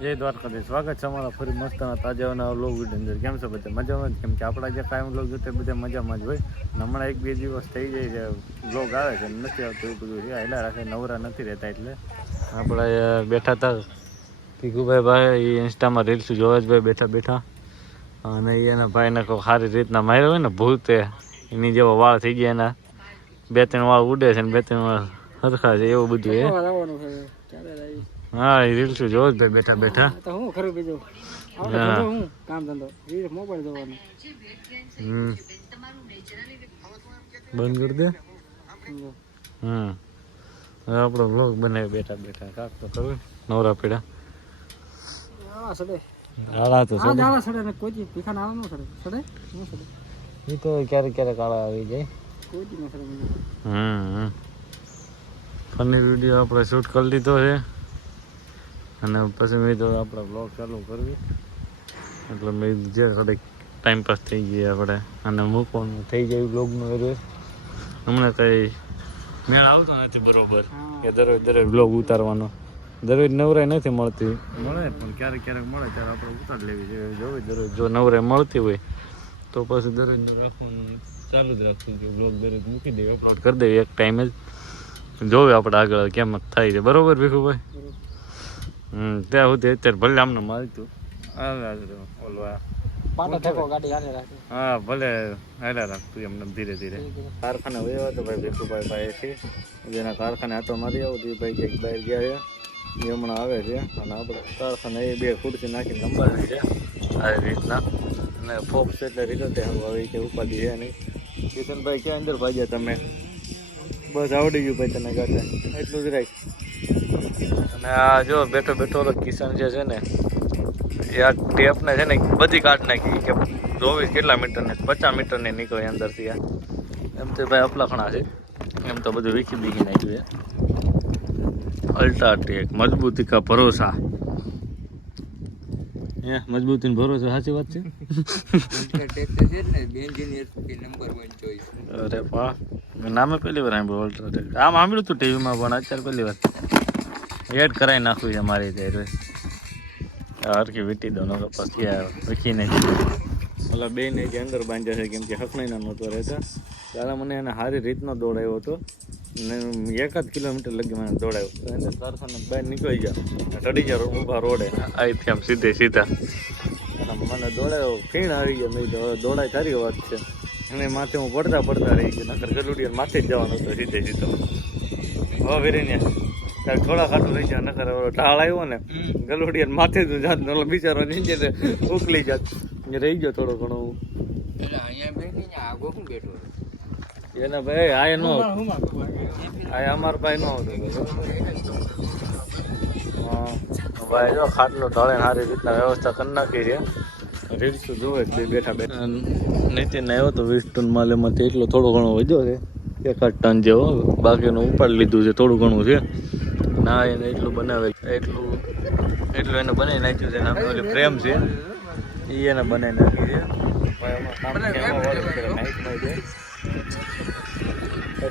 જય દ્વારકાધીશ, સ્વાગત છે અમારા ફરી મસ્તના તાજા વ્લોગ વિડીયો અંદર. કેમ છો બધા? મજામાં જ. કેમ કે આપણા જે કાયમ વ્લોગ જોતે બધા મજામાં જ હોય. હમણાં 1-2 દિવસ થઈ જાય છે વ્લોગ આવે છે, નથી આવતું એવું બધું છે. હાલા રાખે, નવરા નથી રહેતા. એટલે આપણે બેઠા હતા ભીખુભાઈ એ ઇન્સ્ટામાં રીલ્સ જોવે જ ભાઈ બેઠા અને એના ભાઈને કોઈ સારી રીતના માર્યો હોય ને ભૂતે એની જેવો વાળ થઈ ગયા, એના 2-3 વાળ ઉડે છે ને 2-3 વાળ હરખા છે, એવું બધું છે. હા, એ રીલ્સ જોવો જ ભાઈ બેઠા તો હું ખરું બીજું હું કામ ધંધો મોબાઈલ જોવાનો. બંધ કરી દે. હવે આપણો વ્લોગ બનાવી બેઠા કાક તો કરવું નવરા પીડા. આળા તો સડે ને કોઈ ભીખા ના આવે સડે એ તો ક્યારેક આળા આવી જાય. ફની વિડીયો આપણે શૂટ કરી લીધો છે અને પછી મેં તો આપણા બ્લોગ ચાલુ કરવી, એટલે મેં જે થોડીક ટાઈમપાસ થઈ ગઈ આપણે અને મૂકવાનું થઈ જાય બ્લોગનું. એટલે હમણાં કંઈ મેળ આવતો નથી બરોબર કે દરરોજ બ્લોગ ઉતારવાનો. દરરોજ નવરાઈ નથી મળતી, મળે પણ ક્યારેક મળે ત્યારે આપણે ઉતારી લેવી જોઈએ. જોવી દરરોજ જો નવરાઈ મળતી હોય તો પછી દરરોજનું રાખવાનું ચાલુ જ રાખવું જોઈએ. બ્લોગ દરરોજ મૂકી દેવી, અપલોડ કરી દેવી એક ટાઈમે જ. જોવે આપણે આગળ કેમ થાય છે. બરોબર ભીખુભાઈ? ત્યાં સુધી અત્યારે ભલે આમને માલતું ઓલવા હા ભલે હાલ્યા રાખતું એમને ધીરે ધીરે. કારખાને વયો હતો ભાઈ ભીખુભાઈ ભાઈથી, જેના કારખાને આટો મારી આવું તો ભાઈ કંઈક બહાર ગયા છે, એ હમણાં આવે છે. અને આપણે કારખાને એ 2 ખુરશી નાખીને લંબાવી છે આવી રીતના. અને ફોક્સ એટલે રીતે હવે કે ઉપાધિ છે નહીં. કિશનભાઈ ક્યાં અંદર ભાગ્યા તમે? બસ આવડી ગયું ભાઈ તને ગાતે, એટલું જ રાખ. અને આ જો બેઠો કિશન જે છે ને એ આ ટેપને છે ને બધી કાઢ નાખી કે 24 કેટલા મીટરને 50 મીટરની નીકળે અંદરથી. આ એમ તો ભાઈ અપલાખણા છે, એમ તો બધું વીખી નાખ્યું છે. અલ્ટ્રાટેક મજબૂતી કા ભરોસા. મજબૂતી ભરોસો સાચી વાત છે. અરે વાહ, નામે પહેલી વાર સાંભળ્યું અલ્ટ્રાટેક. આમ સાંભળ્યું હતું ટીવીમાં પણ અત્યારે પહેલી વાર એડ કરાવી નાખવી છે મારી રીતે. હરકી વીટી દો નકર પછી વીખીને ઓલા 2 ને જે અંદર બાંધ્યા છે કેમ કે હકણીના નહોતો રહેતા ત્યારે મને એને સારી રીતનો દોડાવ્યો હતો ને 1 કિલોમીટર લગી મને દોડાવ્યો. તો એને કારખાને બહાર નીકળી ગયા, ચડી ગયા ઊભા રોડે અહીંથી આમ સીધા અને મને દોડાવ્યો. ફીણ આવી ગયા. મેં દોડાય સારી વાત છે. એને માથે હું પડતા રહી ગયો, નકર ગલુડિયા માથે જ જવાનો હતો સીધો. હવે ફેરીને ત્યારે થોડા ખાટું રહી જાય, નકર ઢાળ આવ્યો ને ગલુડિયા માથે જ જાત બિચારો નીચે ઉકલી જાત રહી ગયો થોડો ઘણો. એના ભાઈ આ નો અમાર ભાઈ નો આવતો ભાઈ. જો ખાટલો ઢાળે સારી રીતના વ્યવસ્થા કરી નાખી છે. રીલ્સ જોવે જ બેઠા નીતિન આવ્યો તો 20 ટન માલ, એમાંથી એટલો થોડો ઘણો વધ્યો છે 1 ટન જેવો. બાકીનું ઉપાડી લીધું છે, થોડું ઘણું છે ના. એને એટલું બનાવેલ એટલું એને બનાવી નાખ્યું છે. નામ ઓલી પ્રેમ છે એ એને બનાવી નાખી છે.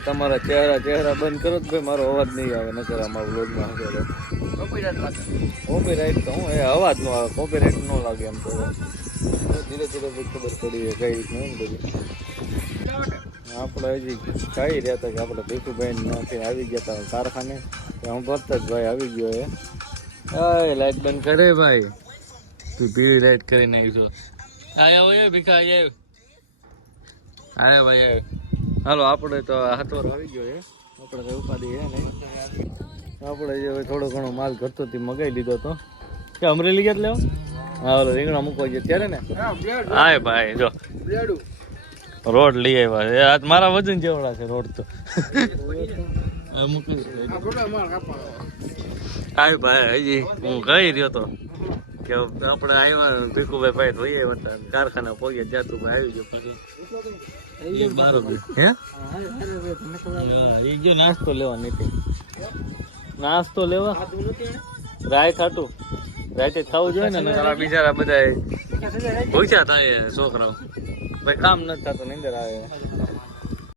તમારા ચહેરા બંધ કરો ભાઈ, મારો અવાજ નહીં આવે નકર આમાં વ્લોગમાં. કોપીરાઇટ તો હું એ અવાજ નો આવે, કોપીરાઇટ ન લાગે એમ તો ધીરે ખબર પડી કઈ રીતનું એમ બધું. આપણે હજી કહી રહ્યા હતા કે આપણે ભીખુભાઈ ત્યાંથી આવી ગયા હતા કારખાને. હું ભરતા જ ભાઈ આવી ગયો એ લાઈટ બંધ કરે ભાઈ. તું પીળી લાઈટ કરી નાખીશો. આયા હોય ભીખા આવ્યો. હા ભાઈ આવ્યો. હાલો આપણે તો હાથવાર આવી ગયો છે. આપણે કઈ ઉપાધિ છે નહીં. આપણે જે થોડો ઘણો માલ ઘટતો તે મગાવી લીધો હતો કે અમરેલી ગયા લેવા. હા ઓલો રીંગણા મૂકવા ગયા ત્યારે ને. હા ભાઈ જો રોડ લઈ આવ્યા છે. આજ મારા વજન જેવડા છે રોડ તો. હા ભાઈ હજી હું કહી રહ્યો તો કે આપણે આવ્યા ભીખુભાઈ ભાઈ જોઈએ હતા કારખાના પહોંચ્યા જાતું ભાઈ આવી ગયો પાછું. એ ગયો નાસ્તો લેવા નીતિ. નાસ્તો લેવા રાય ખાટું રાતે ખાવું જોઈએ ને. બિચારા બધા ભૂખ્યા થાય છોકરાઓ ભાઈ, કામ નથી થતું, નીંદર આવે.